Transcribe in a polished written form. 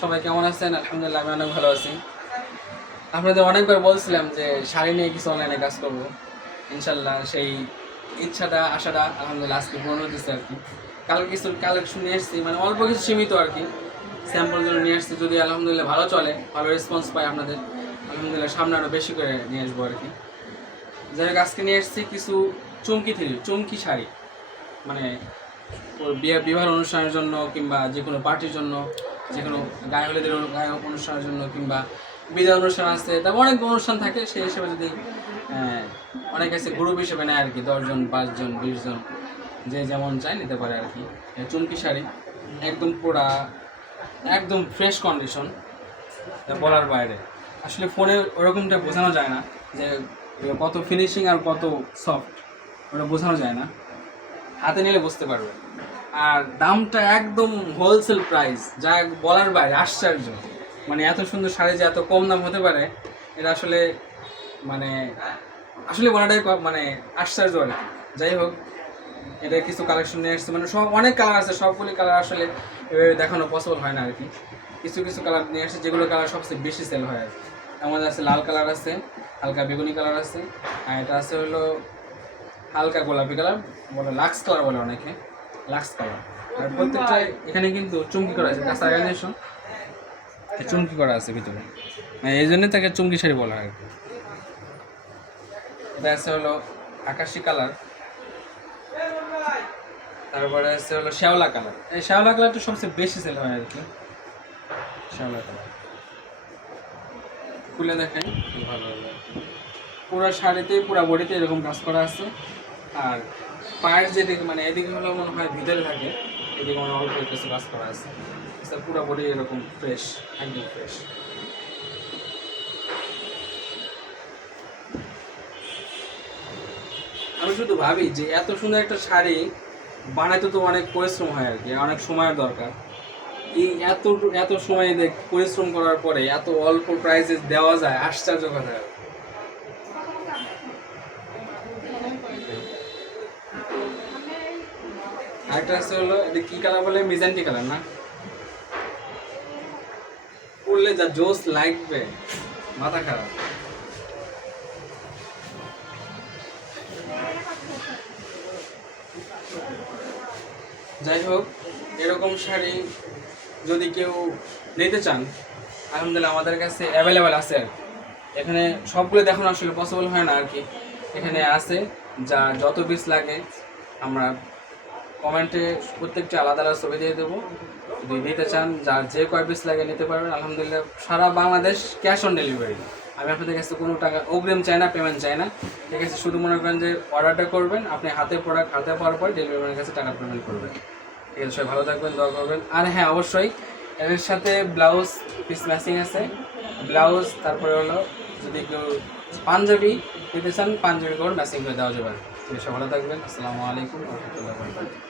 সবাই কেমন আছেন? আলহামদুলিল্লাহ আমি অনেক ভালো আছি। আপনাদের অনেকবার বলছিলাম যে শাড়ি নিয়ে কিছু অনলাইনে কাজ করবো, ইনশাল্লাহ সেই ইচ্ছাটা আশাটা আলহামদুলিল্লাহ আজকে পূরণ হতেছে আর কি। কালকে কিছু কালেকশন নিয়ে এসেছি, মানে অল্প কিছু সীমিত আর কি, স্যাম্পল জন্য নিয়ে এসেছি। যদি আলহামদুলিল্লাহ ভালো চলে, ভালো রেসপন্স পাই আপনাদের, আলহামদুলিল্লাহ সামনে আরও বেশি করে নিয়ে আসবো আর কি। যাই হোক, আজকে নিয়ে এসেছি কিছু চুমকি শাড়ি, মানে বিবাহ অনুষ্ঠানের জন্য কিংবা যে কোনো পার্টির জন্য, যে কোনো গায়ে অনুষ্ঠানের জন্য কিংবা বিদায় অনুষ্ঠান আছে, তারপর অনেক অনুষ্ঠান থাকে, সেই হিসেবে যদি অনেক আছে গ্রুপ হিসেবে নেয় আর কি, 10 জন 5 জন 20 জন, যে যেমন চাই নিতে পারে আর কি। চুমকি শাড়ি একদম পুরা একদম ফ্রেশ কন্ডিশন, বলার বাইরে। আসলে ফোনে ওরকমটা বোঝানো যায় না যে কত ফিনিশিং আর কত সফট, ওটা বোঝানো যায় না, হাতে নিলে বুঝতে পারবে। আর দামটা একদম হোলসেল প্রাইস, যা বলার বাইরে, আশ্চর্য। মানে এত সুন্দর শাড়ি যে এত কম দাম হতে পারে, এটা আসলে আসলে বলাটাই মানে আশ্চর্য আর কি। যাই হোক, এটা কিছু কালেকশন নিয়ে এসেছে, মানে সব অনেক কালার আছে, সবগুলি কালার আসলে এভাবে দেখানো পসিবল হয় না আর কি। কিছু কিছু কালার নিয়ে এসেছে যেগুলো কালার সবচেয়ে বেশি সেল হয় আর কি। আমাদের আছে লাল কালার আছে, হালকা বেগুনি কালার আছে, আর এটা আছে হলো হালকা গোলাপি কালার, বলে লাক্স কালার বলে অনেকে, লাক্স কালার। আর প্রত্যেকটা এখানে কিন্তু চুমকি করা আছে, কাঁচা অর্গানাইজেশন চুমকি করা আছে ভিতরে, মানে এই জন্যই তাকে চুমকি শাড়ি বলা হয় আর কি। এটা আছে হলো আকাশি কালার, তারপরে আছে হলো শ্যাওলা কালার। এই শ্যাওলা কালারটা সবচেয়ে বেশি সেল হয় আর কি। শ্যাওলা কালার খুলে দেখাই, ভালো হবে। পুরো শাড়িতে পুরো বডিতে এরকম কাজ করা আছে। আর পায়ের যেদিকে, মানে এদিকে হলো মনে হয় ভিতরে থাকে, এদিকে মনে অল্প কিছু কাজ করা আছে। পুরো বডি এরকম ফ্রেশ, একদম ফ্রেশ। আমি শুধু ভাবি যে এত সুন্দর একটা শাড়ি বানাইতে তো অনেক পরিশ্রম হয় আর কি, অনেক সময়ের দরকার। এই এত সময় পরিশ্রম করার পরে এত অল্প প্রাইসে দেওয়া যায়, আশ্চর্য কথা। আরেকটা আছে হলো, এটা কি কালার বলে, মেজেন্টি কালার না? পরলে যা জোস লাগবে, মাথা খারাপ। যাই হোক, এরকম শাড়ি যদি কেউ নিতে চান, আলহামদুলিল্লাহ আমাদের কাছে অ্যাভেলেবেল আছে আর কি। এখানে সবগুলো দেখানো আসলে পসিবল হয় না আর কি। এখানে আছে, যা যত পিস লাগে আমরা কমেন্টে প্রত্যেকটা আলাদা আলাদা ছবি দিয়ে দেবো। যদি নিতে চান, যার যে কয় পিস লাগে নিতে পারবেন। আলহামদুলিল্লাহ সারা বাংলাদেশ ক্যাশ অন ডেলিভারি। আমি আপনাদের কাছে কোনো টাকা অগ্রিম চাই না, পেমেন্ট চাই না, ঠিক আছে? শুধু মনে করেন যে অর্ডারটা করবেন, আপনি প্রোডাক্ট হাতে পাওয়ার পর ডেলিভারি ম্যানের কাছে টাকা পেমেন্ট করবেন, ঠিক আছে? সবাই ভালো থাকবেন, দোয়া করবেন। আর হ্যাঁ, অবশ্যই এর সাথে ব্লাউজ পিস ম্যাচিং আছে, ব্লাউজ। তারপরে হলো যদি কেউ পাঞ্জাবি নিতে চান, পাঞ্জাবি করে ম্যাচিং করে দেওয়া যাবে। ঠিক আছে, ভালো থাকবেন। আসসালামু আলাইকুম ওয়া রাহমাতুল্লাহি ওয়া বারাকাতুহু।